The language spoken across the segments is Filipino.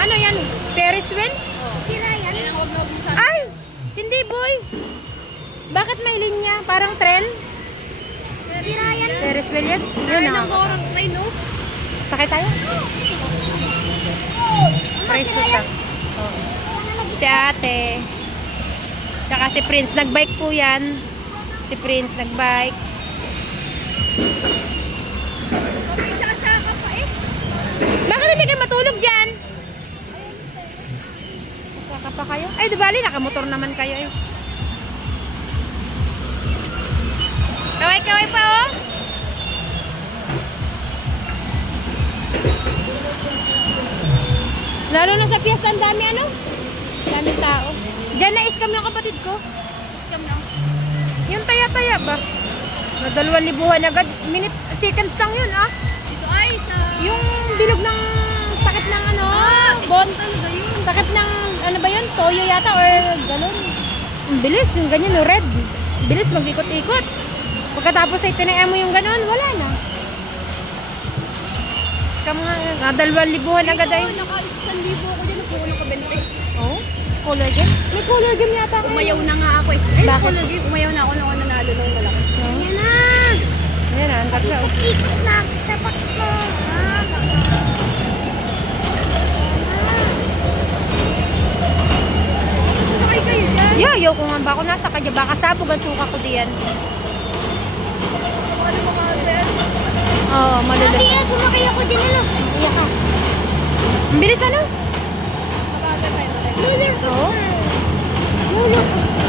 Ano yan? Ferris wheel? Ay! Hindi, boy. Bakit may linya? Parang tren? Ferris wheel yan? Yun na. Sakay tayo? Price po siya. Si ate. Tsaka si Prince. Nagbike po yan. Si Prince nagbike. Bakit hindi kayo matulog dyan? Saka pa kayo? Ay, dibali, nakamotor naman kayo eh. Kaway-kaway pa oh. Lalo na sa piyesta, ang dami ano? Daming tao. Diyan na iskam yung kapatid ko. Scam lang. Yung taya-taya ba? Na 2,000 agad. Seconds lang yun ah. Ito ay sa... Yung bilog ng takip ng ano, talaga yun. takip ng ano ba yun? Toyo yata or galon. Ang bilis, yung ganyan no, red. Bilis mag-ikot-ikot. Pagkatapos ay tinaya mo yung ganon, wala na. Scam nga, na 2,000 agad ay. Ito, naka-1,000 ako dyan. Nakuha ko 20. Oh, color game? May color game yata ngayon. Umayaw na nga ako eh. Ay, Bakit? color game. Umayaw na ako nung nanalo nung malaki. Yan na! Yan na, ang ganda. Ikot na. Tapak ko. Sumakay kayo dyan. Yaw ko nga ba ako nasa kanya. Baka sabog ang suka ko diyan. Ano mga sir? Oo, malulus. sumakay ako dyan ano. Iyak ka. Ang bilis ano? Mabagal tayo. Oo. Roller coaster.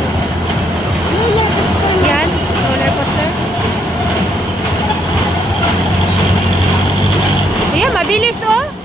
Roller coaster. Yan, roller coaster. Ayan, mabilis oh.